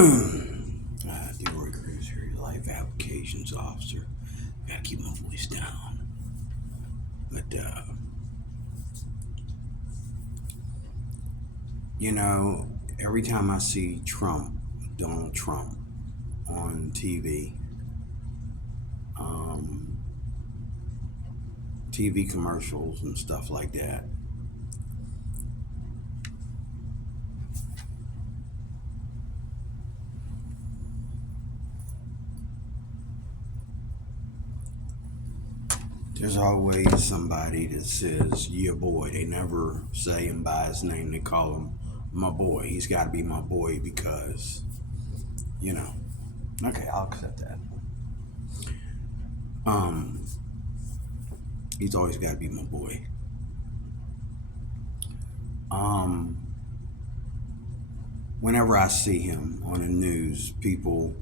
Leroy Cruz here, your life applications officer. Gotta keep my voice down. But, every time I see Donald Trump, on TV, um, TV commercials and stuff like that, there's always somebody that says, yeah, boy. They never say him by his name. They call him my boy. He's got to be my boy because, you know. Okay, I'll accept that. Um, he's always got to be my boy. Um, Whenever I see him on the news, people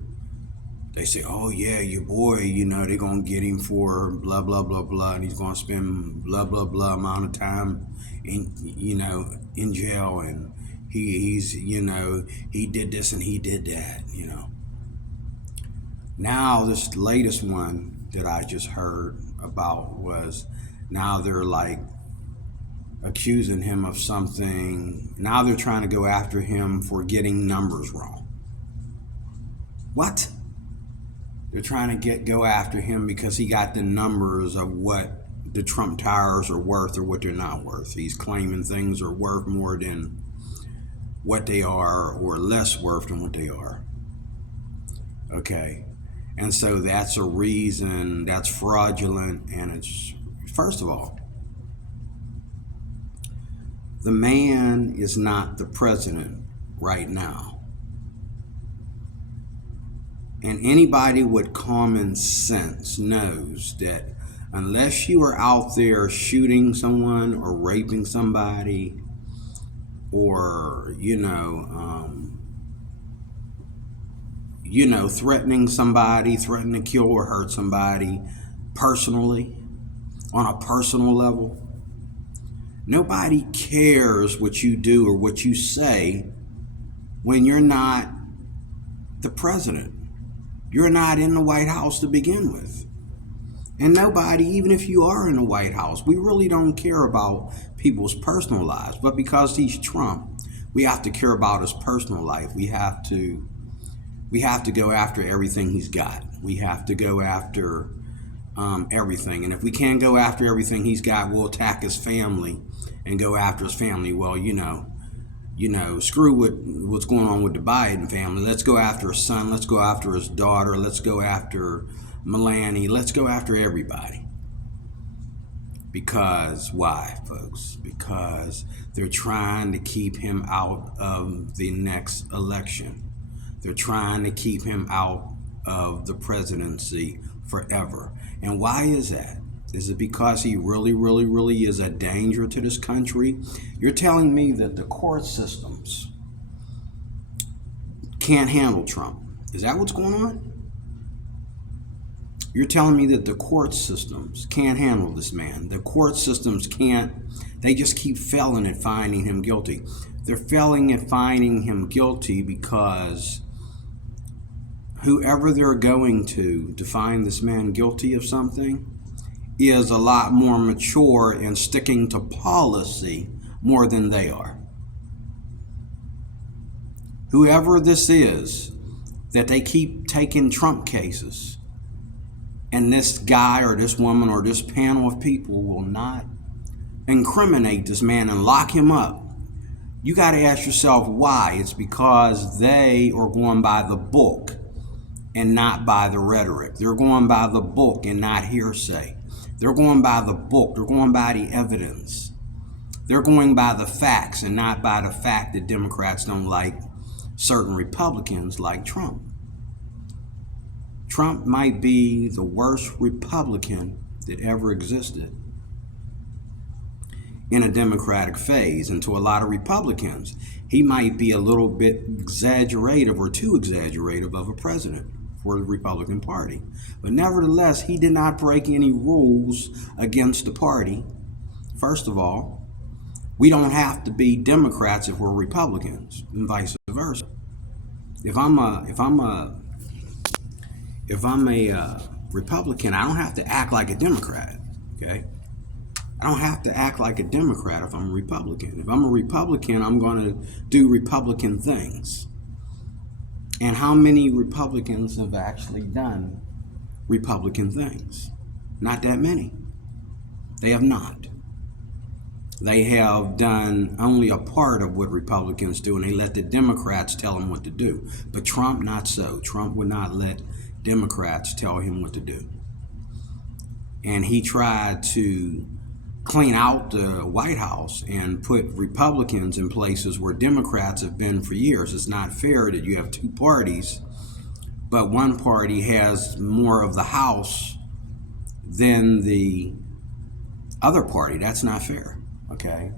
they say, "Oh yeah, your boy. They're gonna get him for blah blah blah blah, and he's gonna spend blah blah blah amount of time in jail, and he's he did this and he did that." Now this latest one that I just heard about was now they're like accusing him of something. Now they're trying to go after him for getting numbers wrong. What? They're trying to go after him because he got the numbers of what the Trump towers are worth or what they're not worth. He's claiming things are worth more than what they are or less worth than what they are. Okay. And so that's a reason that's fraudulent. And it's, first of all, the man is not the president right now. And anybody with common sense knows that unless you are out there shooting someone or raping somebody or, threatening somebody, threatening to kill or hurt somebody personally, on a personal level, nobody cares what you do or what you say when you're not the president. You're not in the White House to begin with. And nobody, even if you are in the White House, we really don't care about people's personal lives. But because he's Trump, we have to care about his personal life. We have to go after everything he's got. We have to go after everything. And if we can't go after everything he's got, we'll attack his family and go after his family. Well, screw what's going on with the Biden family. Let's go after his son. Let's go after his daughter. Let's go after Melania. Let's go after everybody. Because why, folks? Because they're trying to keep him out of the next election. They're trying to keep him out of the presidency forever. And why is that? Is it because he really, really, really is a danger to this country? You're telling me that the court systems can't handle Trump. Is that what's going on? You're telling me that the court systems can't handle this man. The court systems can't, they just keep failing at finding him guilty. They're failing at finding him guilty because whoever they're going to find this man guilty of something is a lot more mature and sticking to policy more than they are. Whoever this is that they keep taking Trump cases, and this guy or this woman or this panel of people will not incriminate this man and lock him up, you got to ask yourself why. It's because they are going by the book and not by the rhetoric. They're going by the book and not hearsay. They're going by the book. They're going by the evidence. They're going by the facts and not by the fact that Democrats don't like certain Republicans like Trump. Trump might be the worst Republican that ever existed in a Democratic phase. And to a lot of Republicans, he might be a little bit exaggerative or too exaggerative of a president for the Republican Party. But nevertheless, he did not break any rules against the party. First of all, we don't have to be Democrats if we're Republicans, and vice versa. If I'm a Republican, I don't have to act like a Democrat. Okay, I don't have to act like a Democrat if I'm a Republican. If I'm a Republican, I'm going to do Republican things. And how many Republicans have actually done Republican things? Not that many. They have not. They have done only a part of what Republicans do, and they let the Democrats tell them what to do. But Trump, not so. Trump would not let Democrats tell him what to do. And he tried to clean out the White House and put Republicans in places where Democrats have been for years. It's not fair that you have two parties, but one party has more of the House than the other party. That's not fair, okay?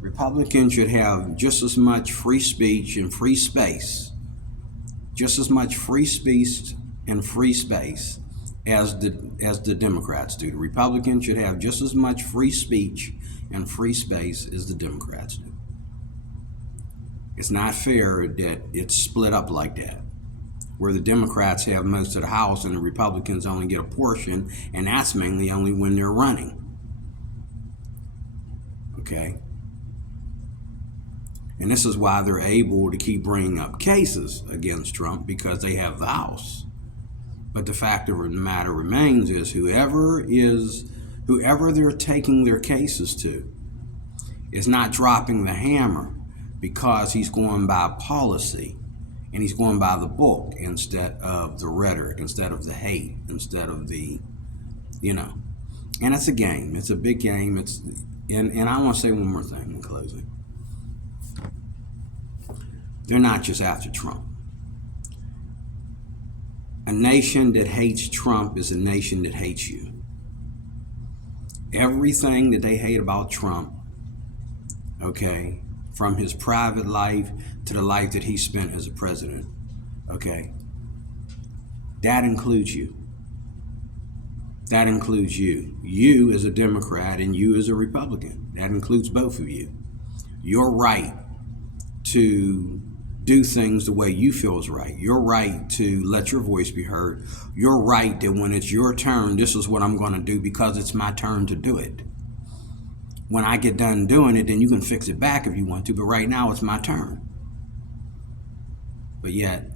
Republicans should have just as much free speech and free space, just as much free speech and free space as the Democrats do. The Republicans should have just as much free speech and free space as the Democrats do. It's not fair that it's split up like that, where the Democrats have most of the House and the Republicans only get a portion, and that's mainly only when they're running. Okay? And this is why they're able to keep bringing up cases against Trump, because they have the House. But the fact of the matter remains is whoever they're taking their cases to is not dropping the hammer, because he's going by policy and he's going by the book instead of the rhetoric, instead of the hate, instead of the, and it's a game. It's a big game. And I want to say one more thing in closing. They're not just after Trump. A nation that hates Trump is a nation that hates you. Everything that they hate about Trump, okay, from his private life to the life that he spent as a president, okay, that includes you. That includes you. You as a Democrat and you as a Republican. That includes both of you. Your right to do things the way you feel is right. Your right to let your voice be heard. Your right that when it's your turn, this is what I'm going to do because it's my turn to do it. When I get done doing it, then you can fix it back if you want to, but right now it's my turn. But yet,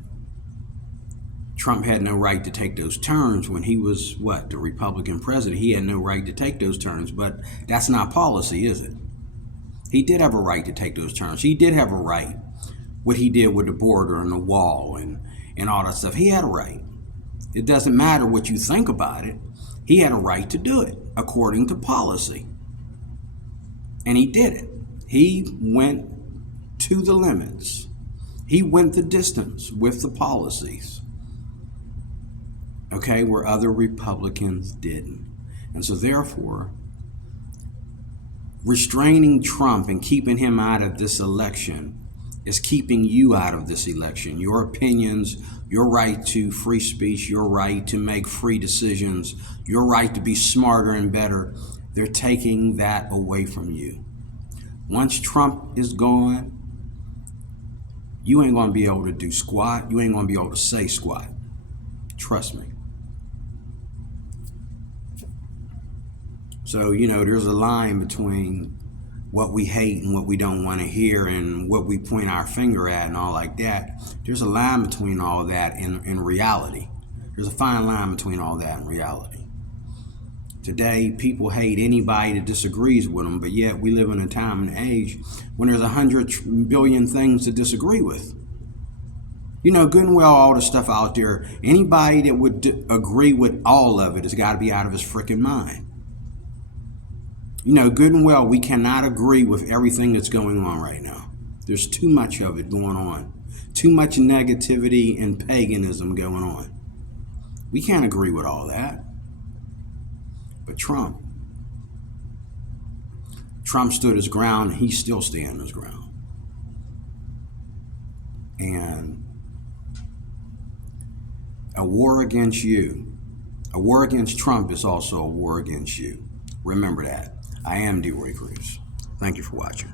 Trump had no right to take those turns when he was, the Republican president. He had no right to take those turns, but that's not policy, is it? He did have a right to take those turns. He did have a right. What he did with the border and the wall and all that stuff, he had a right. It doesn't matter what you think about it. He had a right to do it according to policy. And he did it. He went to the limits. He went the distance with the policies, okay, where other Republicans didn't. And so therefore, restraining Trump and keeping him out of this election is keeping you out of this election. Your opinions, your right to free speech, your right to make free decisions, your right to be smarter and better, they're taking that away from you. Once Trump is gone, you ain't going to be able to do squat. You ain't going to be able to say squat. Trust me. So, there's a line between what we hate and what we don't want to hear and what we point our finger at and all like that. There's a line between all that and reality. There's a fine line between all that and reality. Today, people hate anybody that disagrees with them, but yet we live in a time and age when there's 100 billion things to disagree with. Good and well, all the stuff out there, anybody that would agree with all of it has got to be out of his freaking mind. Good and well, we cannot agree with everything that's going on right now. There's too much of it going on. Too much negativity and paganism going on. We can't agree with all that. But Trump stood his ground, and he's still standing his ground. And a war against you, a war against Trump is also a war against you. Remember that. I am DeRoy Cruz. Thank you for watching.